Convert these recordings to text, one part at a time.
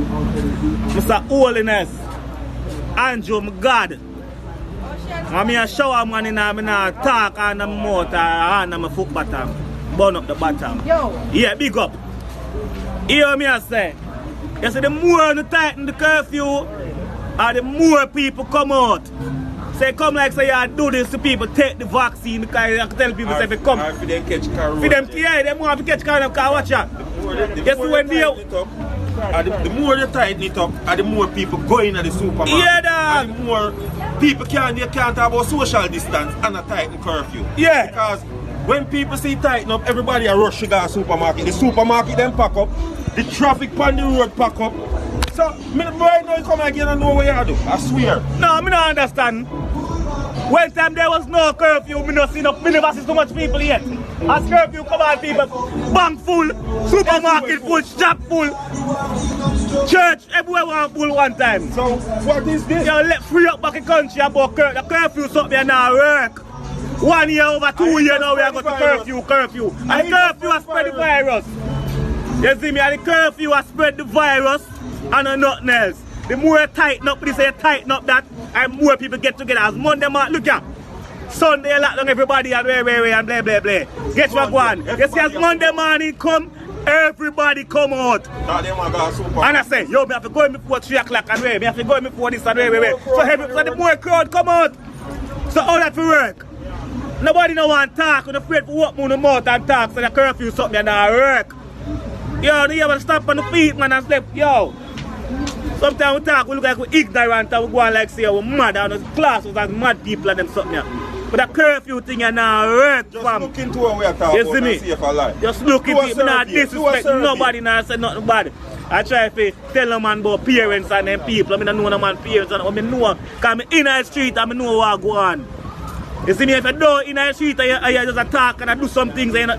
Mr. Holiness, Andrew, my God. I'm here shower man in my talk and my mouth and my foot bottom. Burn up the bottom. Yo. Yeah, big up. Hear me I say. You see, the more you tighten the curfew, the more people come out. Say come like say you do this to people, take the vaccine because you tell people say they come. For them catch car. For them, yeah, they want to catch car and watch out. Yes, when they the more you tighten it up, the more people go in at the supermarket. Yeah, dog. And the more people can't talk about social distance and a tighten curfew. Yeah. Because when people see tighten up, everybody a rush to go to the supermarket. The supermarket then pack up, the traffic on the road pack up. So, right now you come again and know what you do. I swear. No, I don't understand. One time there was no curfew, me never see so much people yet. As curfew come on, people, bank full, supermarket full, shop full, church, everywhere want full one time. So, what is this? Yo, let free up back the country about the curfew something now work. 1 year over 2 years now we are going to curfew. And the curfew has spread the virus. You see me, and the curfew has spread the virus and nothing else. The more you tighten up, this you tighten up that, and more people get together. As Monday morning, look here. Sunday you lock down everybody and way and blah blah blah. Guess what one? You see as Monday morning come, everybody come out. And I say, yo, me have to go in before 3 o'clock and way. Me have to go in before this and way. So the more crowd come out. So how that will work? Nobody no want to talk. We're afraid for what moon the mouth and talk. So the curfew something and not work. Yo, you have to stop on the feet, man, and sleep. Yo. Sometimes we talk, we look like we're ignorant and we go on like say we're mad and the class was like mad people and them something. But the curfew thing is not work, just fam. Look into what we are talking about and see if I lie. Just look into it, not disrespect nobody, not say nothing bad. I try to tell a man about parents and them people. I don't know no man parents and I know because I'm in the street and I know what go on. You see me, if you don't in the street and you just attack and I do some things and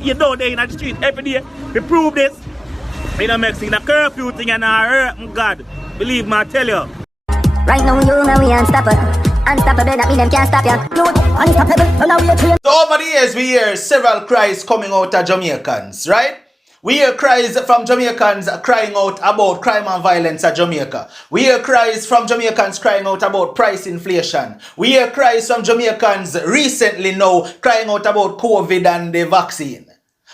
you don't there in the street every day, to prove this. You know, Mexican, the curfew thing and I hurt, my God. Believe me, I tell you. Right now, you and we unstoppable. Unstoppable, that mean them can't stop you. Unstoppable, now we are trained. So over the years, we hear several cries coming out of Jamaicans, right? We hear cries from Jamaicans crying out about crime and violence at Jamaica. We hear cries from Jamaicans crying out about price inflation. We hear cries from Jamaicans recently now crying out about COVID and the vaccine.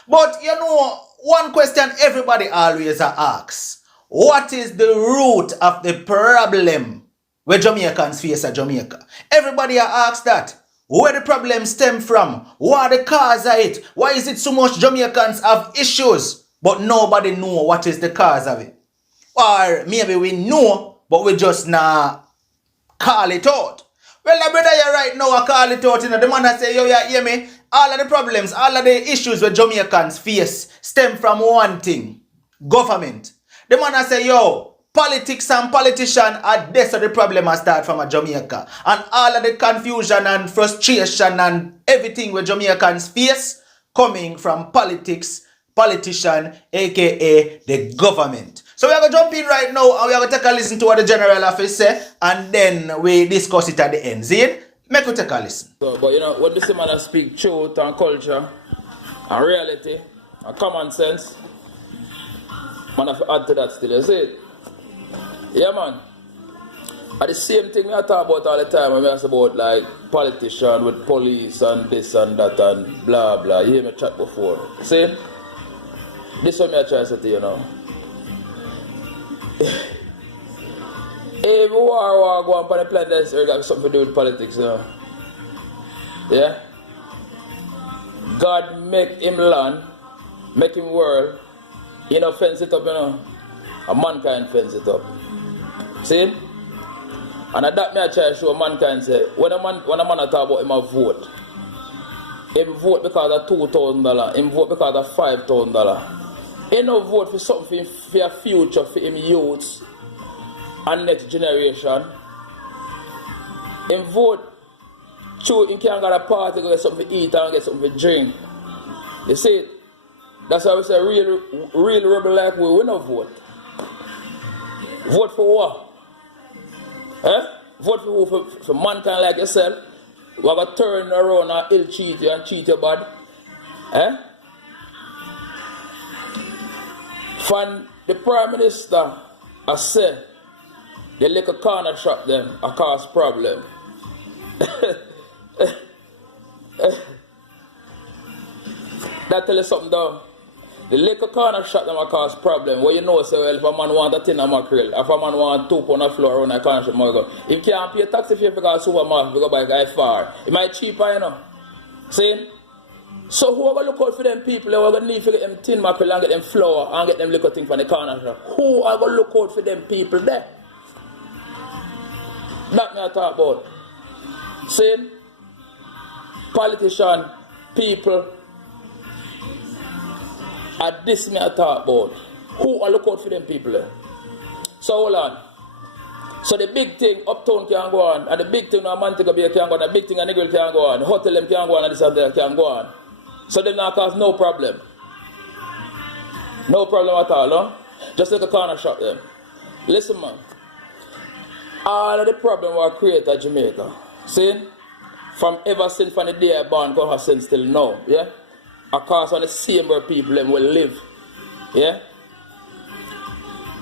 But you know, one question everybody always asks. What is the root of the problem where Jamaicans face at Jamaica? Everybody asks that. Where the problem stem from? What are the cause of it? Why is it so much Jamaicans have issues, but nobody know what is the cause of it? Or maybe we know, but we just not call it out. Well, the brother here right now, I call it out. You know, the man I say, yo, you hear me? All of the problems, all of the issues that Jamaicans face stem from one thing. Government. The man I say, yo, politics and politicians are this the problem I start from Jamaica. And all of the confusion and frustration and everything where Jamaicans face coming from politics, politician, aka the government. So we are going to jump in right now and we are going to take a listen to what the general office say and then we discuss it at the end. See it? Make we take a listen. So, but you know, when this man speak truth and culture and reality and common sense, man have to add to that still, you see it? Yeah, man. And the same thing I talk about all the time when I say about like politicians with police and this and that and blah blah. You hear me chat before. See? This one I try to say to you now. If war go on the planet, that's got something to do with politics, you know. Yeah? God make him land, make him world, you know, fence it up, you know. And mankind fence it up. See? And at that me I try to show mankind say, when a man talk about him a vote, him vote because of $2,000, him vote because of $5,000. He no vote for something for your future, for him youths and next generation. Him vote through him can get a party, get something to eat and get something to drink. You see, that's why we say real rebel like we no vote. Vote for what? Eh? Vote for who? For mankind like yourself. We have to turn around and ill cheat you and cheat your bad. Eh? From the Prime Minister I say, the little corner shop them, I cause problem. That tell you something though. The liquor corner shop them cause problem. Where you know say well if a man want a tin of mackerel, if a man want 2 pound of flour on a corner shop, go. If you can't pay taxi fare because supermarket, we go buy guy far. It might cheaper, you know. See? So who are gonna look out for them people who are gonna need to get them tin mackerel and get them flour and get them liquor thing from the corner shop? Who are gonna look out for them people there? That me I talk about. See? Politician, people. At this me I talk about. Who are look out for them people there? So hold on. So the big thing uptown can go on, and the big thing on Montego Bay can go on, the big thing on Negril can go on, the hotel them can go on, and this and that can go on. So them now cause no problem. No problem at all, no? Just like a corner shop them. Listen man. All of the problem were created at Jamaica. See? From ever since from the day I born, God has since till now, yeah? Across on the same where people them will live. Yeah?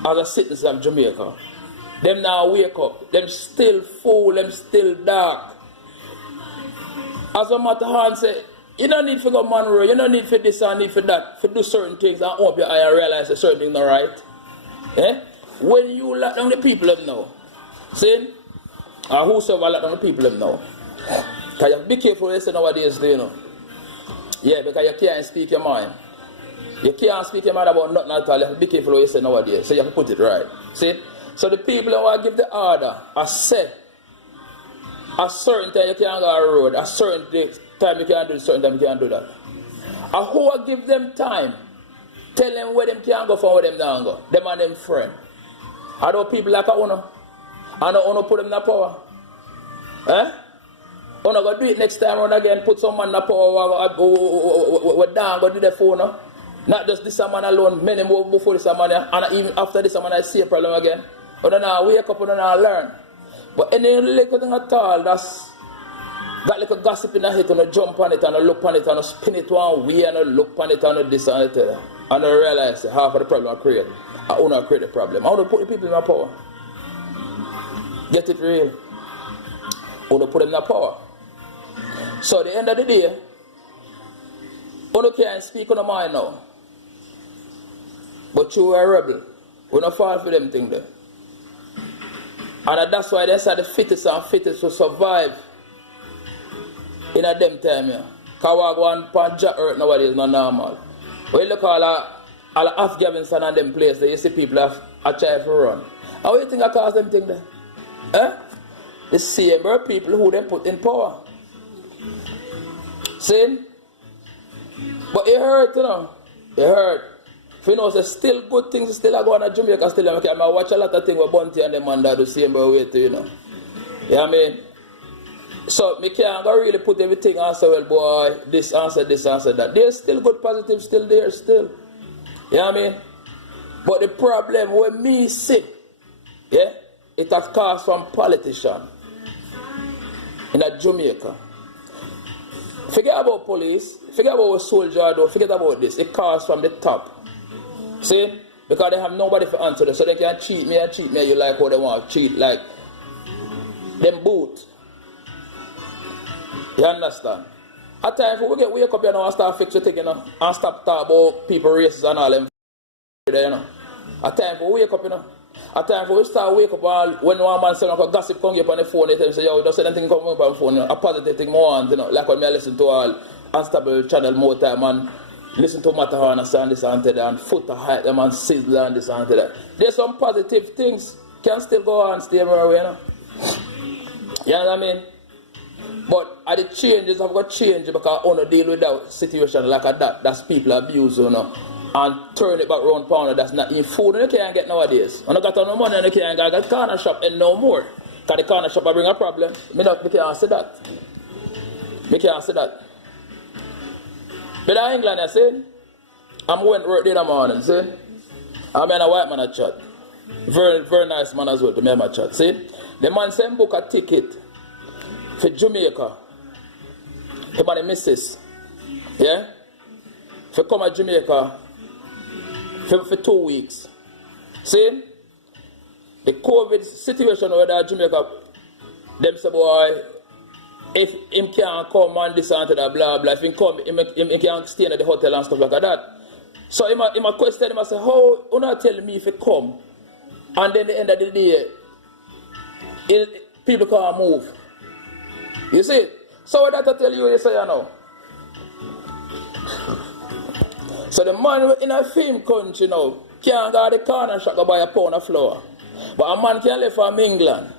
As a citizen of Jamaica. Them now wake up. Them still full, them still dark. As a matter of say, you don't need to go Monroe, you don't need for this and need for that, to do certain things and open your eye and realize that certain things not right. Yeah? When you lock down the people them now, see? Or whosoever lock down the people them now. Because you have to be careful what you say nowadays, you know. Yeah, because you can't speak your mind. You can't speak your mind about nothing at all. You have to be careful what you say nowadays. So you have to put it right. See? So the people who want to give the order are set. A certain time you can't go on the road. A certain time you can't do this, certain time you can't do that. And who will give them time? Tell them where them can go from where them don't go. Them and them friend. I know people like Uno. I know Uno put them in the power. Eh? Uno go do it next time around again, put some man in the power, we're down, go do the phone. No? Not just this man alone, many more before this man, and even after this man, I see a problem again. But then I wake up and then I learn. But any little thing at all, that's got like a gossip in the head, and I jump on it, and I look on it, and I spin it one way, and I look on it, and I this and that. And I realize that half of the problem I create. I want to create the problem. I want to put the people in my power. Get it real. I want to put them in the power. So at the end of the day, you can't speak on the mind now. But you are a rebel. We don't fall for them things there. And that's why they say the fittest and fittest will survive in a them time here. Because we go on Panja Earth nowadays is not normal. When you look at all the Afghanistan and them places, you see people are trying to run. How do you think I cause them things there? Eh? The same people who they put in power. See? But it hurt, you know. It hurt. If you know, there's still good things still are going on Jamaica still. I watch a lot of things with Bunty and them and that the same way too, you know. You know what I mean? So me can't go really put everything and say, well boy, this answer, that. There's still good positive still there still. You know what I mean? But the problem when me see, yeah, it has caused from politicians in Jamaica. Forget about police, forget about what soldier do, forget about this. It comes from the top. See? Because they have nobody to answer them. So they can cheat me, you like what they want to cheat. Like them boot. You understand? At times we get wake up you know, and start fix the thing, you know, and stop talking about people races and all them there, you know. At times we wake up, you know. At times we start wake up and when one man say like a gossip come up on the phone, they tell me say, yo, just say anything come up on the phone, you know, a positive thing more want, you know, like when I listen to all unstable channel more time and listen to Matterhorn and this and that and foot to height them and sizzle and this and that. There's some positive things can still go on, stay away, you know. You know what I mean? But at the changes I've got change because I want to deal with that situation like that. That's people abuse, you know. And turn it back round pound, that's not even food and you can't get nowadays. When I got no money and you can't get a corner shop and no more. Because the corner shop I bring a problem. Me can't say that. Me can't say that. But in England I say, I'm going to work in the morning, see? I'm in a white man a chat. Very, very nice man as well to me my chat, see? The man sent book a ticket for Jamaica. Him and the missus. Yeah? For come to Jamaica for 2 weeks. See? the COVID situation where the Jamaica, them say, boy, if him can't come and this and that, blah, blah, if he come, he can't stay in the hotel and stuff like that. So he might question him and say, how you not tell me if he come, and then at the end of the day, people can't move. You see? So what that I tell you say, you know. So the man in a film country now can't go to the corner shop to buy a pound of flour. But a man can live from England,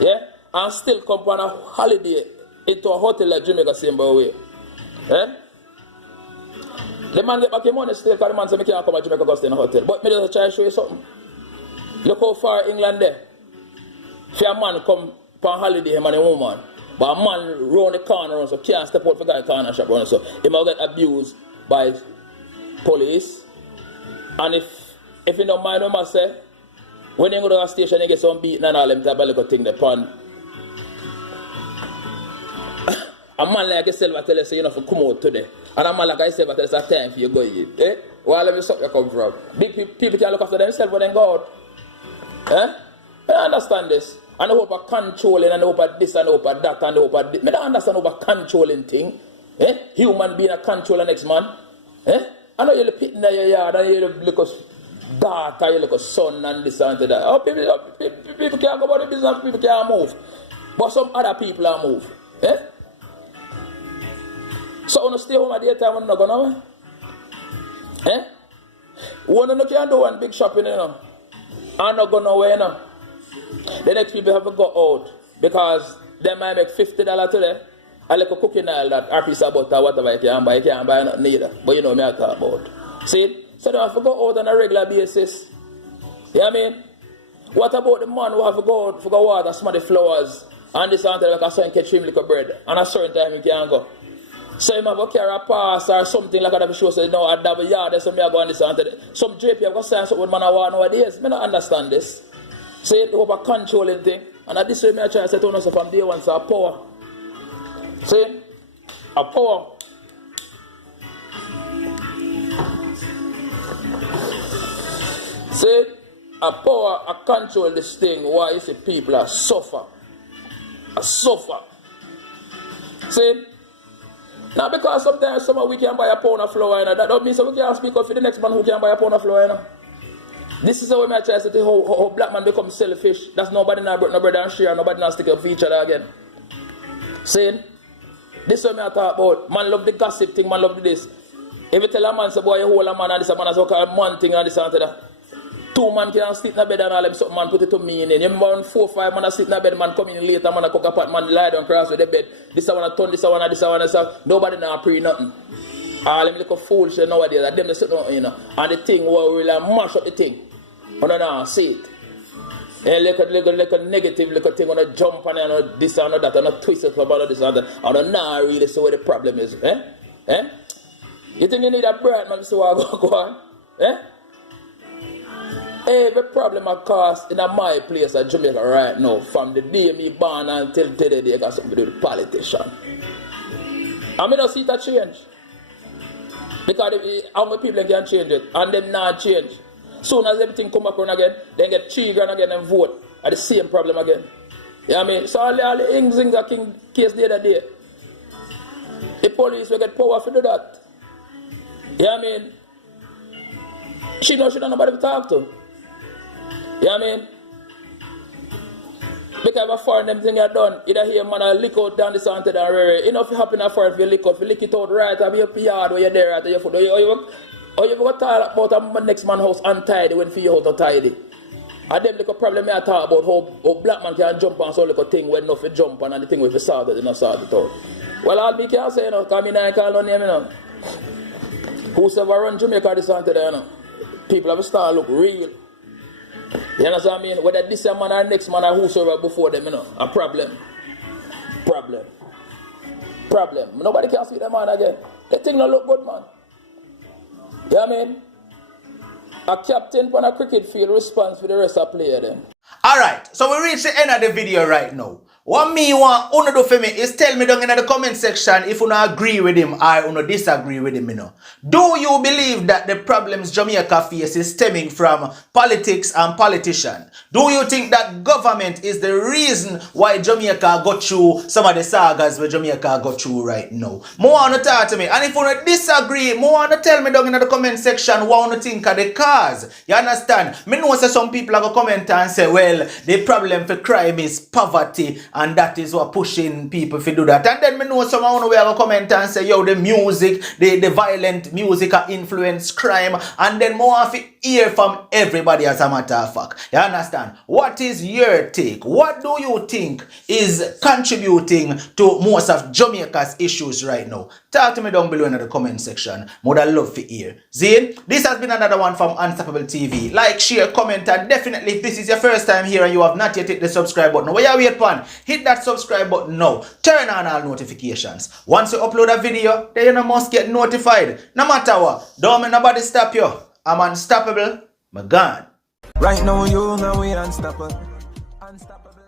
yeah, and still come on a holiday into a hotel like Jamaica same way. Yeah? The man get back his money still because the man said I can't come to Jamaica go stay in a hotel. But me just try to show you something. Look how far England there. If a man come on holiday, him and a woman, but a man round the corner so can't step out for guy corner shop run so he might get abused by police. And if you don't mind what I say, when you go to a station you get some beaten and all them type of little thing they pan. A man like yourself I tell you say you know for come out today. And a man like I said I tell you it's time for you go in. Eh? Where let me stop you come from? Big people can look after themselves when they go out. Eh? I understand this. And I hope of controlling and I hope of this and I hope of that and I hope of this. I don't understand about controlling thing. Eh? Human being a controller next man. Eh? I know you look pitting in your yard and you look dark and you look sun and this and that. Oh, people can't go about the business, people can't move. But some other people are move. Eh? So when you stay home at the daytime when you're not going to eh? When you can't do one big shopping, you know. I'm not going nowhere, you know. The next people have to go out because they might make $50 today. I like a cooking oil that or piece of butter, whatever you can't buy nothing either. But you know me I talk about. See? So they have to go out on a regular basis. You know what I mean? What about the man who have to go out for go water, smell the flowers, and this and that like a son catch him like a bread. And a certain time he can't go. So you have to carry a pass or something like that. Show say no, I double yard, there's some me go on this and that. Some drape you have to sign something with man I want nowadays. I don't understand this. So you have a controlling thing. And at this way I try to say to myself from day one, so power. See? A power. See? A power, a control this thing why you see people are suffer. A suffer. See? Now because sometimes some we can buy a pound of flour, you know, that don't mean so we can't speak up for the next man who can buy a pound of flour, you know. This is how we might try to say how black man become selfish. That's nobody now brought no brother and share, nobody now stick up for each other again. See? This is what I talk about. Man love the gossip thing, man love this. If you tell a man, say boy, you hold a man and this, a man has a man thing and this and that. Two man can sit in the bed and all them something, man put it to me in. You remember 4 or 5 man sit in the bed, man come in later, man cook a pot, man lie down cross with the bed. This one a turn, this one, this one, this one. Nobody now pre nothing. All them little fools nowadays, that them they sit down, you know. And the thing will really mash up the thing. You don't know, see it. And little negative little thing on a jump and this and that and a twist it about this and that. And now really see where the problem is. Eh? Eh? You think you need a bright man to see what go on? Eh? Every problem I cause in my place at Jamaica right now, from the day me born until today, I got something to do with politician. I mean, I see that change. Because how many people can change it and them not change. Soon as everything come back around again, then get 3 grand again and vote. At the same problem again. You know what I mean? So all the things that king case the other day. The police will get power to do that. You know what I mean? She don't nobody to talk to. You know what I mean? Because of foreign them thing you done, either here man a lick out down the center and rare. You know if you happen to foreign if you lick out, if you lick it out right, have your yard where you're there right your foot. Or you got talk about a next man house untidy when for your house not tidy. And them little problem I talk about how black man can jump on some little thing when enough jump on and the thing with the salt they not sort it out. Well all me can say you know, because I call no name you know. Whosoever run Jamaica this and that, you know, people have to start look real. You understand what I mean? Whether this man or next man or whosoever before them, you know, a problem. Nobody can see the man again. The thing don't look good, man. You know what I mean? A captain on a cricket field responds for the rest of the player then. Alright, so we reach the end of the video right now. What me want uno do for me is tell me down in the comment section if you agree with him or you disagree with him, you know. Do you believe that the problems Jamaica face is stemming from politics and politicians? Do you think that government is the reason why Jamaica got through some of the sagas where Jamaica got through right now? More want to talk to me. And if you disagree, more want to tell me down in the comment section what you think of the cause. You understand? Me know say some people are going to comment and say, well, the problem for crime is poverty, and that is what pushing people to do that. And then me know someone will have a comment and say, yo, the music, the violent music influence crime. And then more of it hear from everybody as a matter of fact. You understand? What is your take? What do you think is contributing to most of Jamaica's issues right now? Talk to me down below in the comment section. Would I love to hear. Zane, this has been another one from Unstoppable TV. Like, share, comment, and definitely if this is your first time here and you have not yet hit the subscribe button, where you wait upon, hit that subscribe button now. Turn on all notifications. Once you upload a video, then you must get notified. No matter what, don't make nobody stop you. I'm unstoppable. My God. Right now, you know we unstoppable. Unstoppable.